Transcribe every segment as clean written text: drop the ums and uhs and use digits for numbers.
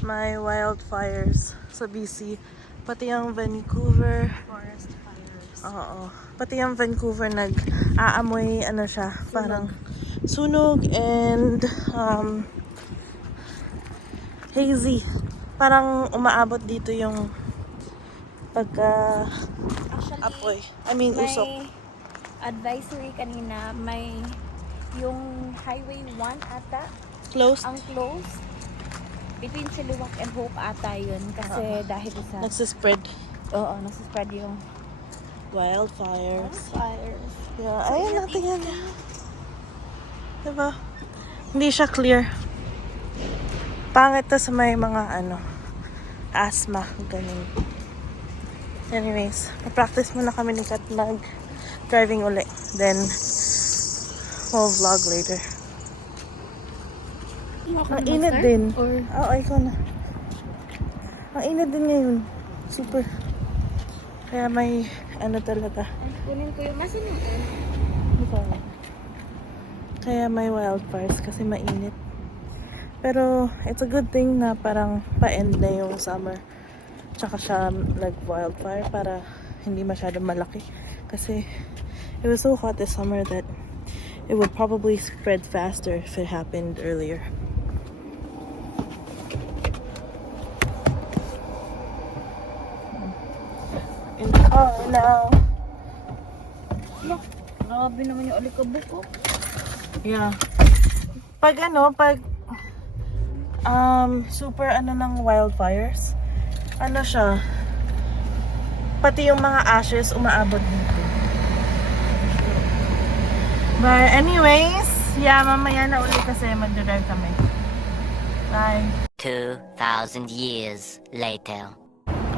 May wildfires sa BC, pati ang Vancouver Forest fires. oo, pati ang Vancouver nag-aamoy ano siya, parang sunog and hazy, parang umaabot dito yung pagka apoy, usok. May advisory kanina, may yung Highway 1 ata Closed? ang close between Chilliwack and Hope ata yun kasi dahil sa Nagsispread nagsispread yung wildfires. fires. Yeah, ayun natin yan. Diba? Hindi siya clear. Pangit to sa may mga asthma, ganun. Anyways, pa-practice muna kami ni Kat mag-driving uli. Then, we'll vlog later. Ang init din. Oo, ikaw na. Ang init din ngayon. Super. Kaya may talaga. Kunin ko yung masinukan. Kaya may wildfires kasi mainit. Pero it's a good thing na parang pa-end na yung summer. Tsaka siya nag-wildfire para hindi masyadong malaki. Kasi it was so hot this summer that it would probably spread faster if it happened earlier. In the car now. Grabe naman yung alikabok ko. Yeah. Pag super ng wildfires, siya, pati yung mga ashes umaabot dito. But anyways, yeah, mamaya na uli kasi mag-drive kami. Bye. 2,000 years later.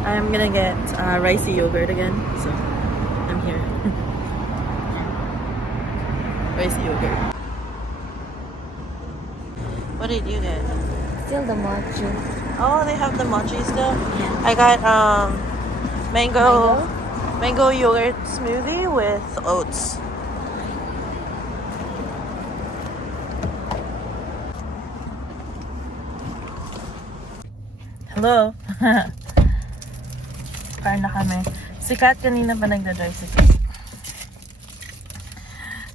I'm gonna get ricey yogurt again, so I'm here. Ricey yogurt. What did you get? Still the mochi. Oh, they have the mochi still? Yeah. I got mango yogurt smoothie with oats. Hello. Car na kami. Si Kat kanina pa nagda-drive si Kat.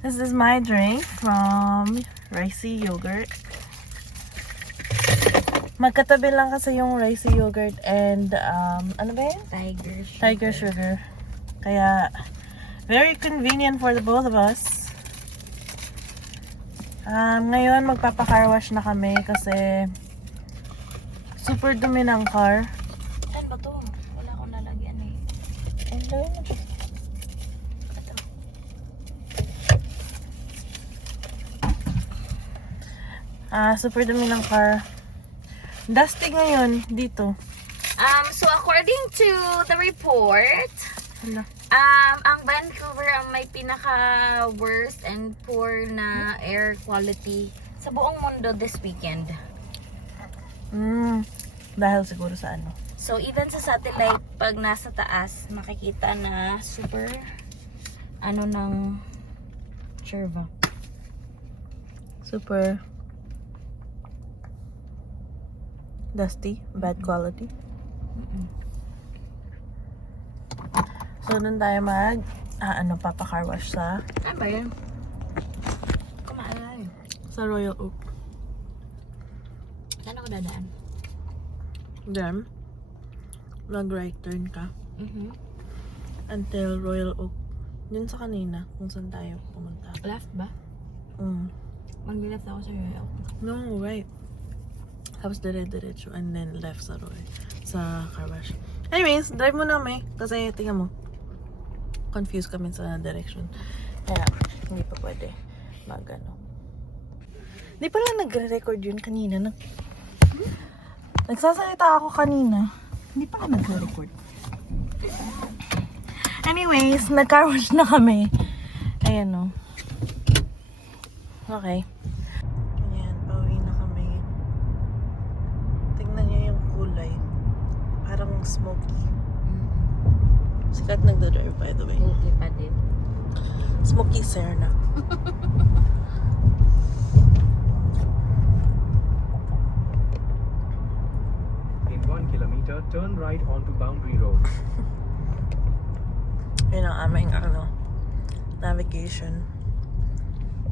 This is my drink from ricey yogurt. Magkatabi lang kasi yung ricey yogurt and ano ba yun? Tiger sugar. Kaya very convenient for the both of us. Ngayon magpapa-car wash na kami kasi super dumi ng car. Saan ba to? Wala akong lalagyan eh. Hello. Super dumi ng car. Dusty ngayon dito. So according to the report, Hala. ang Vancouver ang may pinaka worst and poor na air quality sa buong mundo this weekend. Dahil siguro sa So even sa satellite, pag nasa taas, makikita na super ng Cherva. Super dusty, bad quality. So doon tayo papa-car wash sa Ano ba yun? Kumain. sa Royal Oak. Saan ako dadaan? Then, nag-right turn ka until Royal Oak. Yun sa kanina, kung saan tayo pumunta. Left ba? Mag-left ako sa Royal. No, right. Tapos dire-diretso and then left sa car wash. Anyways, drive mo na kasi tingnan mo. Confused kami sa direction. Kaya, hindi pa pwede Di pala nagre-record yun kanina. Nagsasalita ako kanina. Hindi pala nagre-record. Anyways, nag-car wash na kami. Ayan Okay. Ayan, pauwi na kami. Tingnan niyo yung kulay. Parang smoky. Sikat nagda-drive by the way. Smoky pa din. Smoky Serna. condition.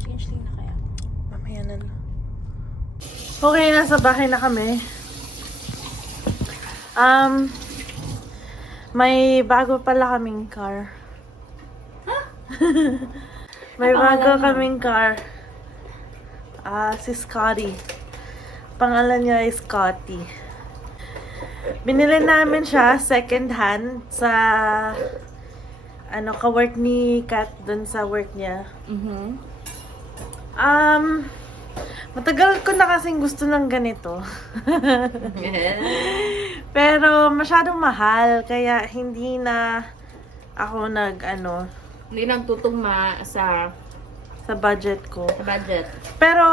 Change din na kaya. Mamaya na lang. Okay, nasa bahay na kami. May bago pala kaming car. May bago kaming car. Si Scotty. Pangalan niya ay Scotty. Binili namin siya second hand sa ka-work ni Kat dun sa work niya. Matagal ko na kasing gusto ng ganito. Pero masyadong mahal, kaya hindi na ako Hindi nagtutugma sa budget ko. budget. Pero,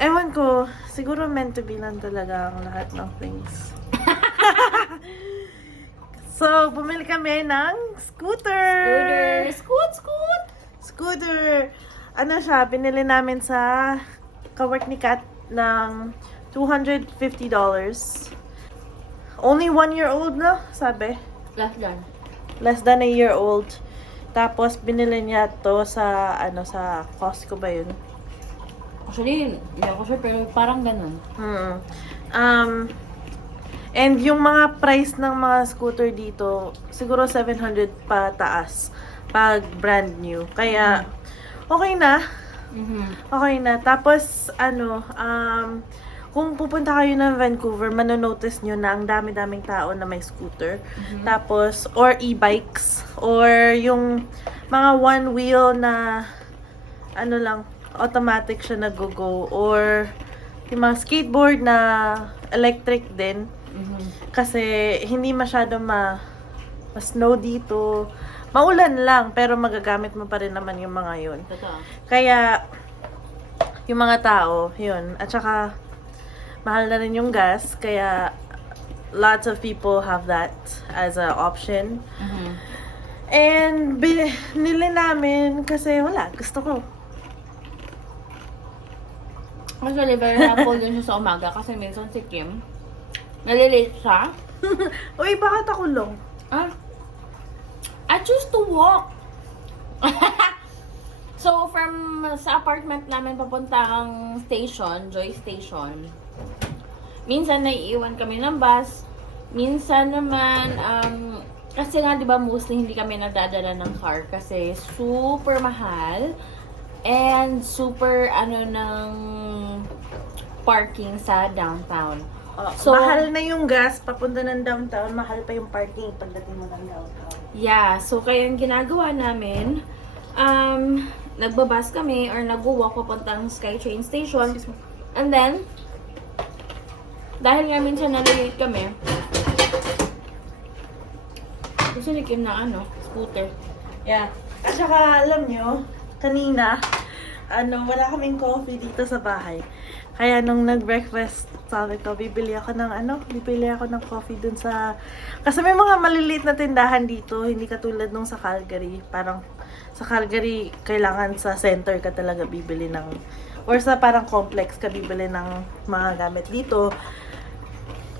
ewan ko, siguro meant to be lang talaga ang lahat ng things. So, bumili kami ng scooter! Scooter! Ano siya, binili namin sa kawork ni Kat ng $250. Only 1 year old na, sabi. Less than a year old. Tapos, binili niya to sa, sa Costco ba yun? Actually, hindi ako sure, pero parang ganun. And yung mga price ng mga scooter dito, siguro 700 pa taas pag brand new. Kaya, okay na. Okay na. Tapos, kung pupunta kayo ng Vancouver, manonotice nyo na ang dami-daming tao na may scooter. Tapos, or e-bikes, or yung mga one wheel na, automatic siya nag-go, or yung mga skateboard na electric din. Kasi, hindi masyado ma-snow dito. Maulan lang, pero magagamit mo pa rin naman yung mga yun. Totoo. Kaya, yung mga tao, yun. At saka, mahal na rin yung gas. Kaya, lots of people have that as an option. And, binili namin kasi wala. Gusto ko. Actually, very helpful din siya sa umaga kasi minsan si Kim, nalilate siya. Uy, bakit ako long? I choose to walk. So, sa apartment namin papuntang station, Joy Station, minsan naiiwan kami ng bus, minsan naman, kasi nga, di ba, mostly hindi kami nagdadala ng car kasi super mahal and super, ng parking sa downtown. So, mahal na yung gas papunta ng downtown, mahal pa yung parking pagdating mo ng downtown. Yeah, so kaya yung ginagawa namin, nagbabas kami or nag-walk papuntang SkyTrain Station. And then, dahil nga minsan nalilate kami, gusto ni Kim na scooter. Yeah. At saka, alam nyo, kanina, wala kaming coffee dito sa bahay. Kaya nung nag-breakfast, sabi ko, bibili ako ng coffee dun sa... Kasi may mga maliliit na tindahan dito, hindi katulad nung sa Calgary. Parang sa Calgary, kailangan sa center ka talaga bibili ng... Or sa parang complex ka bibili ng mga gamit dito.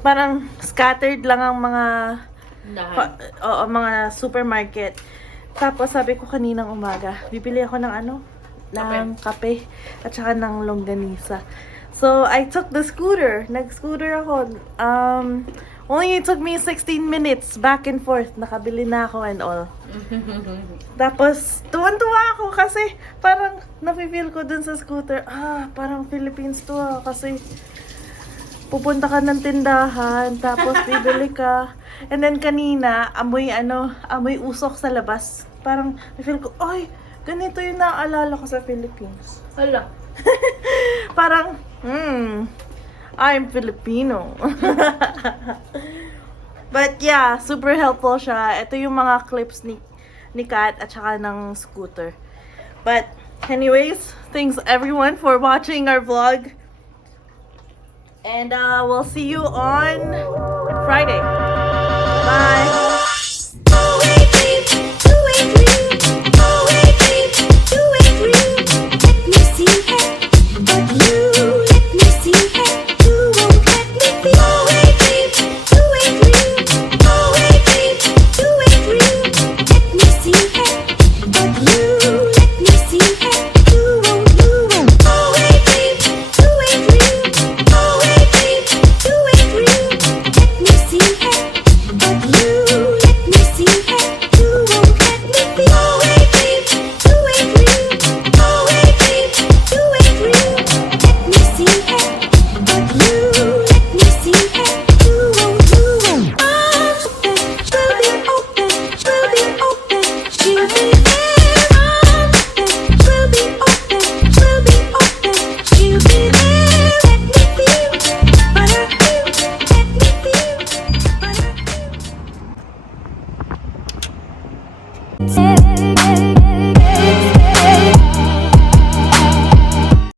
Parang scattered lang ang mga... mga supermarket. Tapos sabi ko kaninang umaga, bibili ako ng kape at saka ng longganisa. So, I took the scooter. Nag-scooter ako. Only it took me 16 minutes back and forth. Nakabili na ako and all. Tapos, tuwan-tuwa ako kasi parang nafe-feel ko dun sa scooter. Parang Philippines to kasi pupunta ka ng tindahan, tapos bibili ka. And then kanina, amoy usok sa labas. Parang na-feel ko, ay, ganito yung naaalala ko sa Philippines. Hala. Parang, I'm Filipino. But yeah, super helpful siya. Ito yung mga clips ni Kat at saka ng scooter. But anyways, thanks everyone for watching our vlog. And we'll see you on Friday. Bye!